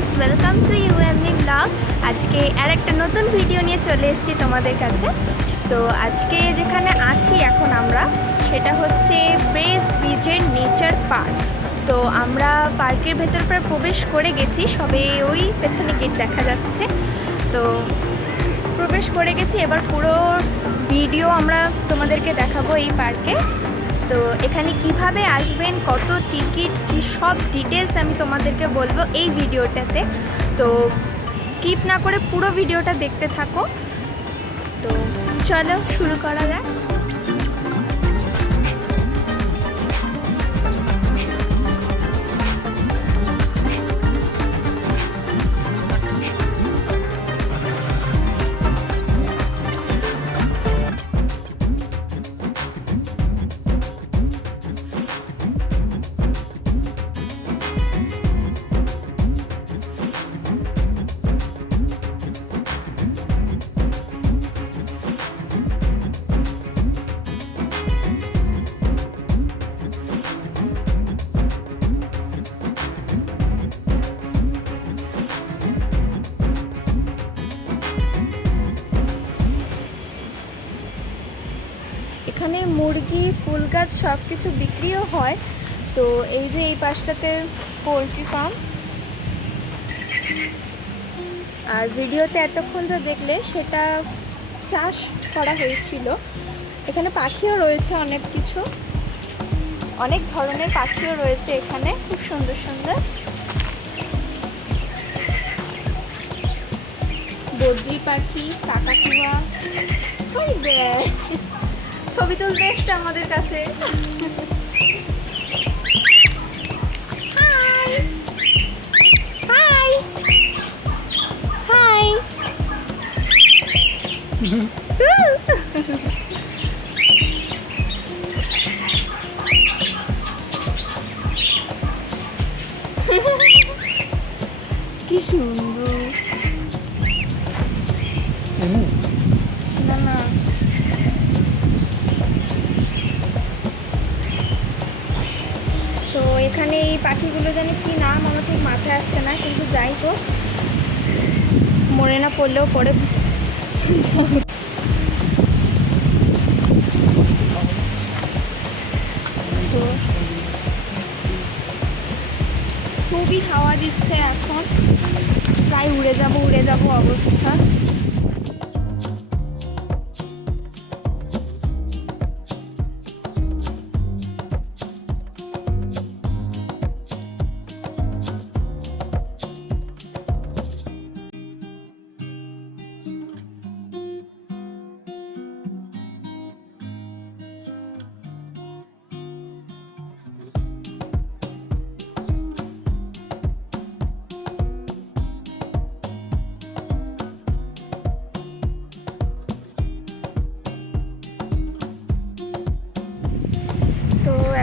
Guys, welcome to You&Me blog. আজকে আর একটা নতুন ভিডিও নিয়ে চলে এসেছি তোমাদের কাছে। তো আজকে যেখানে আছি এখন আমরা, সেটা হচ্ছে ব্রিজের নেচার পার্ক। তো আমরা পার্কের ভেতর প্রায় প্রবেশ করে গেছি, সবে ওই পেছনে গেট দেখা যাচ্ছে। তো প্রবেশ করে গেছি, এবার পুরো ভিডিও আমরা তোমাদেরকে দেখাবো এই পার্কে। তো এখানে কিভাবে আসবেন, কত টিকিট, কি সব ডিটেলস আমি তোমাদেরকে বলবো এই ভিডিওটাতে। তো স্কিপ না করে পুরো ভিডিওটা দেখতে থাকো। তো চলো শুরু করা যাক। এখানে মুরগি, ফুল গাছ সব কিছু বিক্রিও হয়। তো এই যে এই পাশটাতে পোলট্রি ফার্ম। আর ভিডিওতে এতক্ষণ যা দেখলে সেটা চাষ করা হয়েছিল। এখানে পাখিও রয়েছে, অনেক কিছু, অনেক ধরনের পাখিও রয়েছে এখানে, খুব সুন্দর সুন্দর। বদ্রি পাখি, কাকাতুয়া, ছবি তুলতে এসছে আমাদের কাছে। High high high. কি সুন্দর। না না, তো এখানে এই পাখিগুলো জানি কি নাম, আমার ঠিক মাথায় আসছে না, কিন্তু যাই হোক, মরে না পড়লেও পড়ে। তো খুবই হাওয়া দিচ্ছে এখন, প্রায় উড়ে যাব অবস্থা।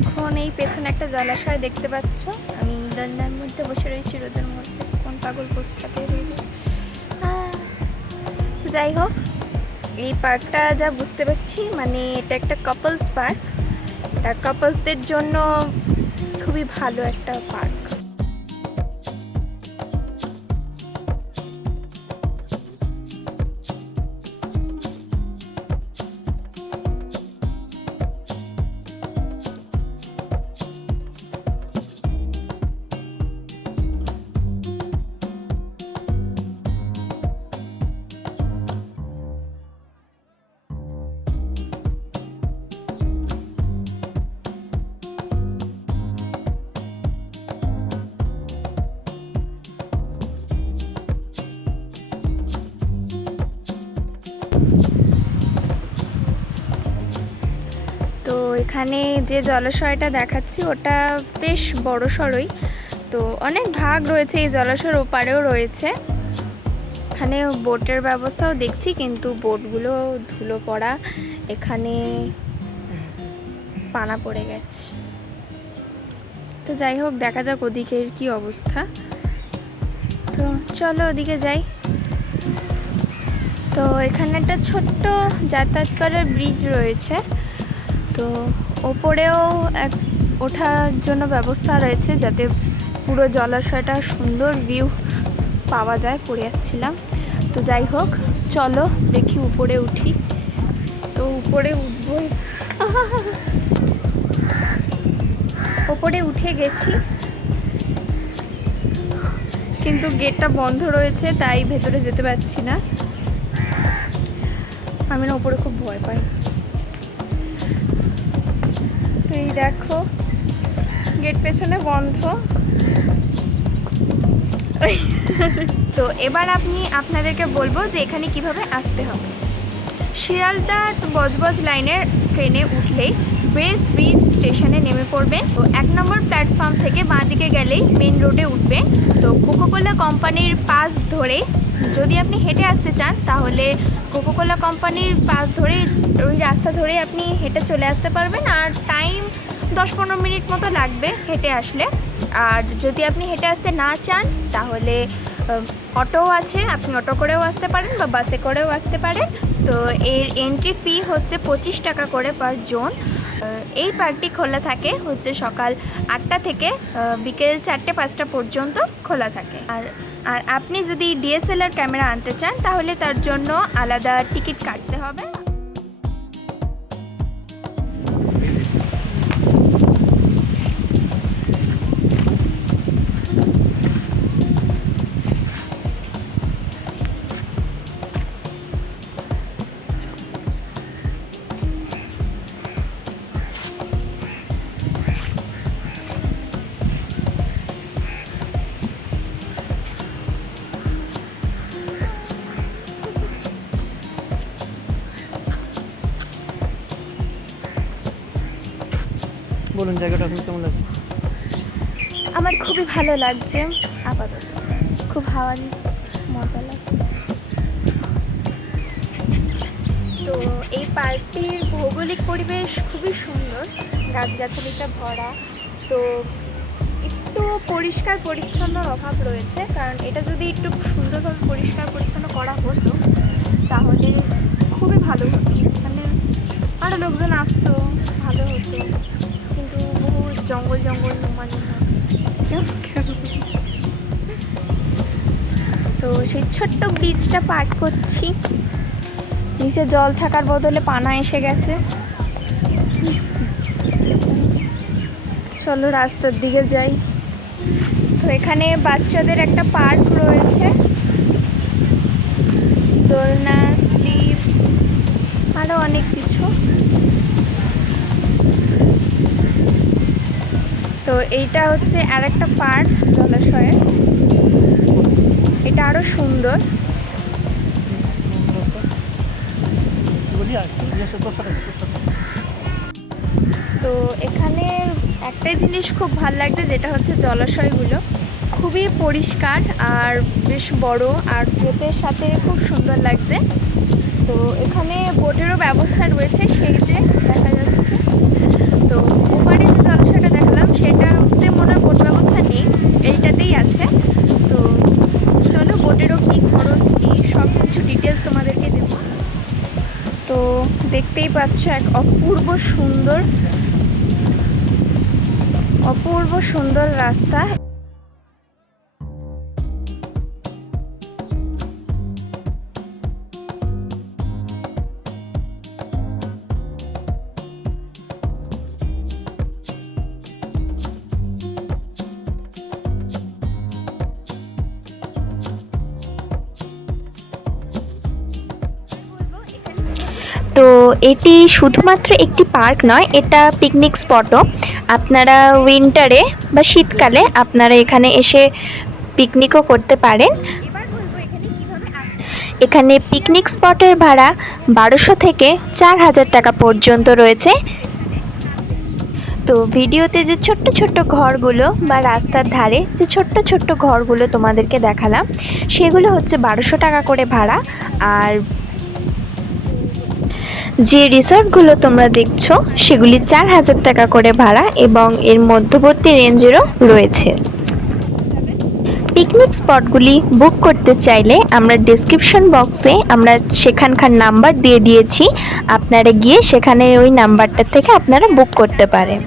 এখন এই পেছনে একটা জলাশয় দেখতে পাচ্ছ, আমি দোলনার মধ্যে বসে রয়েছি রোদের মধ্যে, কোন পাগল বসে থাকে। যাই হোক, এই পার্কটা যা বুঝতে পারছি, মানে এটা একটা কাপলস পার্ক। এটা কাপলসদের জন্য খুবই ভালো একটা পার্ক। তো এখানে যে জলাশয়টা দেখাচ্ছি ওটা বেশ বড় সড়ই। তো অনেক ভাগ রয়েছে, এই জলাশয়ের ওপারেও রয়েছে। এখানে বোটের ব্যবস্থাও দেখছি, কিন্তু বোটগুলো ধুলো পড়া, এখানে পানা পড়ে গেছে। তো যাই হোক, দেখা যাক ওদিকের কি অবস্থা। তো চলো ওদিকে যাই। তো এখানে একটা ছোট্ট যাতায়াত করার ব্রিজ রয়েছে। তো ওপরেও ওঠার জন্য ব্যবস্থা রয়েছে, যাতে পুরো জলাশয়টা সুন্দর ভিউ পাওয়া যায়, পড়ে যাচ্ছিলাম। তো যাই হোক, চলো দেখি উপরে উঠি। তো উপরে উঠবই, ওপরে উঠে গেছি, কিন্তু গেটটা বন্ধ রয়েছে তাই ভেতরে যেতে পারছি না। আমি না ওপরে খুব ভয় পাই। তো এই দেখো, গেট পেছনে বন্ধ। তো এবার আপনাদেরকে বলবো যে এখানে কিভাবে আসতে হবে। শিয়ালদা বজবজ লাইনের ট্রেনে উঠলেই ব্রেস ব্রিজ স্টেশনে নেমে পড়বেন। তো 1 নম্বর প্ল্যাটফর্ম থেকে বাঁ দিকে গেলেই মেন রোডে উঠবেন। তো কোকাকোলা কোম্পানির পাশ ধরে, যদি আপনি হেঁটে আসতে চান তাহলে কোকাকোলা কোম্পানির পাশ ধরে, ওই রাস্তা ধরে আপনি হেঁটে চলে আসতে পারবেন। আর টাইম 10-15 মিনিট মতো লাগবে হেঁটে আসলে। আর যদি আপনি হেঁটে আসতে না চান তাহলে অটোও আছে, আপনি অটো করেও আসতে পারেন বা বাসে করেও আসতে পারেন। তো এর এন্ট্রি ফি হচ্ছে 25 টাকা করে পার জন। এই পার্কটি খোলা থাকে হচ্ছে সকাল 8টা থেকে বিকেল 4টে-5টা পর্যন্ত খোলা থাকে। আর আপনি যদি ডিএসএলআর ক্যামেরা আনতে চান তাহলে তার জন্য আলাদা টিকিট কাটতে হবে। বলুন, জায়গাটা আপনার কেমন লাগছে? আমার খুবই ভালো লাগছে, আপাতত খুব হাওয়া দিচ্ছে, মজা লাগছে। তো এই পার্কটির ভৌগোলিক পরিবেশ খুবই সুন্দর, গাছগাছালিতে ভরা। তো একটু পরিষ্কার পরিচ্ছন্নর অভাব রয়েছে, কারণ এটা যদি একটু সুন্দরভাবে পরিষ্কার পরিচ্ছন্ন করা হতো তাহলে খুবই ভালো হতো, মানে আরও লোকজন আসতো, ভালো হতো। কিন্তু বহু জঙ্গল মানে তো সেই ছোট্ট ব্রিজটা পার করছি। নিচে জল থাকার বদলে পানা এসে গেছে। চলো রাস্তার দিকে যাই। তো এখানে বাচ্চাদের একটা পার্ক রয়েছে, দোলনা, স্লিপ, আরও অনেক কিছু। তো এইটা হচ্ছে আর একটা পার্ক জলাশয়ের, এটা আরও সুন্দর। তো এখানে একটাই জিনিস খুব ভালো লাগছে, যেটা হচ্ছে জলাশয়গুলো খুবই পরিষ্কার আর বেশ বড়, আর স্রোতের সাথে খুব সুন্দর লাগছে। তো এখানে বোটেরও ব্যবস্থা রয়েছে, সেই যে দেখা যাচ্ছে। তো ওপারে যে জলাশয়টা দেখালাম সেটাতে মনে হয় বোট ব্যবস্থা নেই, এইটাতেই আছে। তো চলো বোটেরও কী খরচ কী সব কিছু ডিটেলস তোমাদেরকে দেব। তো দেখতেই পাচ্ছ এক অপূর্ব সুন্দর রাস্তা। তো এটি শুধুমাত্র একটি পার্ক নয়, এটা পিকনিক স্পটও। আপনারা উইন্টারে বা শীতকালে আপনারা এখানে এসে পিকনিকও করতে পারেন। এখানে পিকনিক স্পটের ভাড়া 1200 থেকে 4000 টাকা পর্যন্ত রয়েছে। তো ভিডিওতে যে ছোট্ট ছোট্ট ঘরগুলো বা রাস্তার ধারে যে ছোট্ট ছোট্ট ঘরগুলো তোমাদেরকে দেখালাম, সেগুলো হচ্ছে 1200 টাকা করে ভাড়া। আর যে রিসর্টগুলো তোমরা দেখছো সেগুলি 4000 টাকা করে ভাড়া, এবং এর মধ্যবর্তী রেঞ্জেরও রয়েছে। পিকনিক স্পটগুলি বুক করতে চাইলে আমরা ডেসক্রিপশন বক্সে আমরা সেখানকার নাম্বার দিয়ে দিয়েছি, আপনারা গিয়ে সেখানে ওই নাম্বারটা থেকে আপনারা বুক করতে পারেন।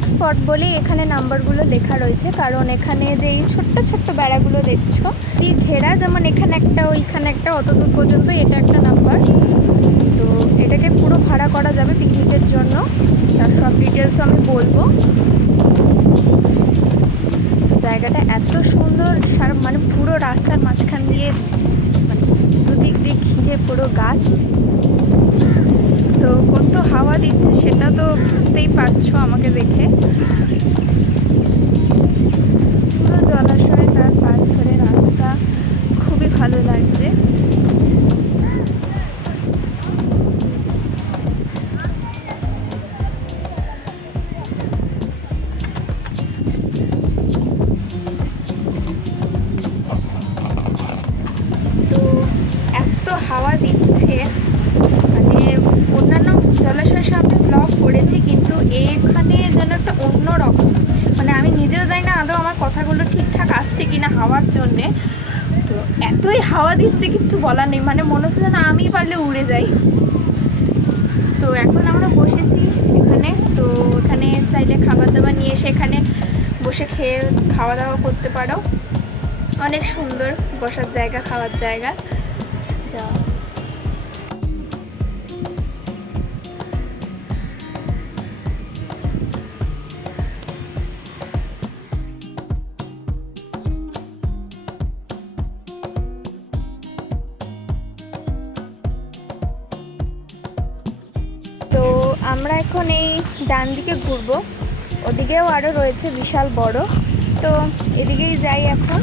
পিকনিক স্পট বলেই এখানে নাম্বারগুলো লেখা রয়েছে, কারণ এখানে যে এই ছোট্ট ছোট্ট বেড়াগুলো দেখছো এই ঘেরা, যেমন এখানে একটা ওইখানে একটা, অতদূর পর্যন্ত এটা একটা নাম্বার। তো এটাকে পুরো ভাড়া করা যাবে পিকনিকের জন্য, তার সব ডিটেলস আমি বলবো। জায়গাটা এত সুন্দর, মানে পুরো রাস্তার মাঝখান দিয়ে দুদিক দিয়ে ঘিরে পুরো গাছ। তো কত হাওয়া দিচ্ছে সেটা তো বুঝতেই পারছো আমাকে দেখে। পুরো জলাশয়, তার পাশ ধরে রাস্তা, খুবই ভালো লাগছে। তো এত হাওয়া দিচ্ছে, মানে অন্যান্য জলাশয়ের সামনে ব্লগ করেছি, কিন্তু এখানে যেন একটা অন্যরকম, মানে আমি নিজেও জানি না আদৌ আমার কথাগুলো ঠিকঠাক আসছে কিনা হাওয়ার জন্যে। তো এতই হাওয়া দিচ্ছে কিচ্ছু বলার নেই, মানে মনে হচ্ছে যেন আমি পারলে উড়ে যাই। তো এখন আমরা বসেছি এখানে, তো এখানে চাইলে খাবার দাবার নিয়ে এসে এখানে বসে খেয়ে খাওয়া দাওয়া করতে পারো। অনেক সুন্দর বসার জায়গা, খাওয়ার জায়গা। যা তো আমরা এখন এই ডান দিকে ঘুরবো, ওদিকেও আরও রয়েছে বিশাল বড়। তো এদিকেই যাই এখন।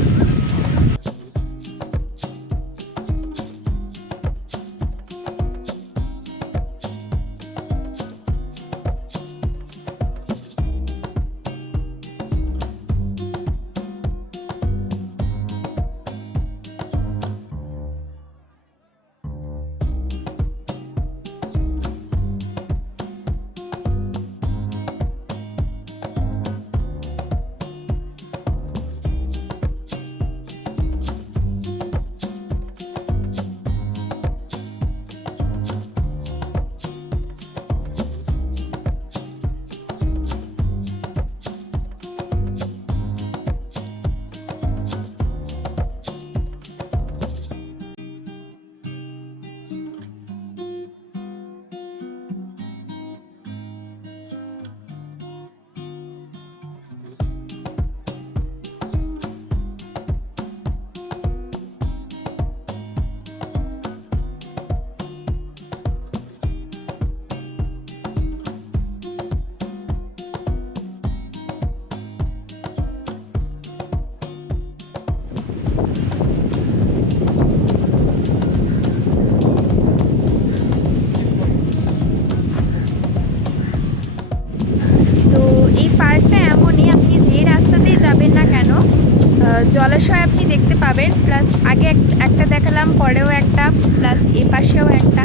জলাশয় আপনি দেখতে পাবেন, প্লাস আগে একটা দেখালাম, পরেও একটা, প্লাস এ পাশেও একটা।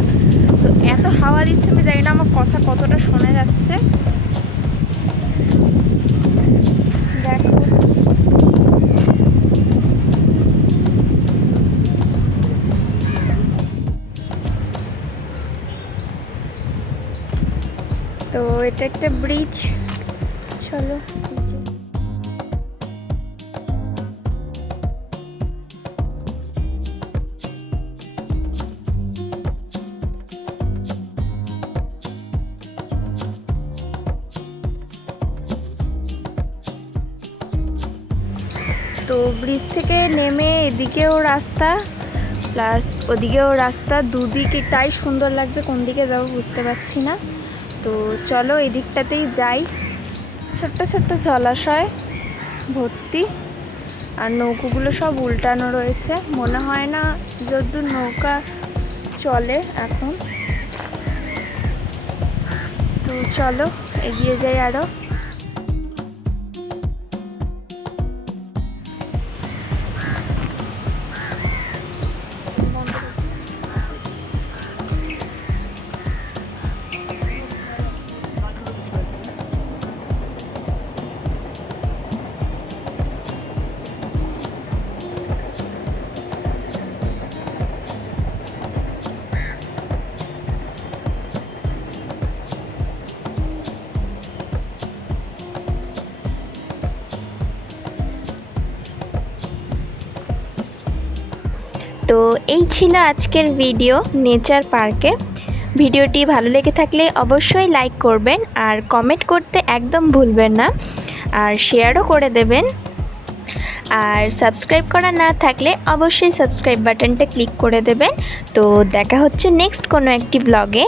তো এত হাওয়া দিচ্ছে, আমি জানি না আমার কথা কতটা শোনা যাচ্ছে। দেখো তো এটা একটা ব্রিজ, চলো। তো ব্রিজ থেকে নেমে এদিকেও রাস্তা প্লাস ওদিকেও রাস্তা, দুদিকে তাই সুন্দর লাগছে, কোন দিকে যাবো বুঝতে পারছি না। তো চলো এই দিকটাতেই যাই। ছোট্ট ছোট্ট জলাশয় ভর্তি, আর নৌকোগুলো সব উল্টানো রয়েছে, মনে হয় না যদ্দূর নৌকা চলে এখন। তো চলো এগিয়ে যাই আরও। তো এই ছিল আজকের ভিডিও নেচার পার্কে। ভিডিওটি ভালো লেগে থাকলে অবশ্যই লাইক করবেন আর কমেন্ট করতে একদম ভুলবেন না, আর শেয়ারও করে দেবেন। আর সাবস্ক্রাইব করা না থাকলে অবশ্যই সাবস্ক্রাইব বাটনটা ক্লিক করে দেবেন। তো দেখা হচ্ছে নেক্সট কোনো একটি ব্লগে।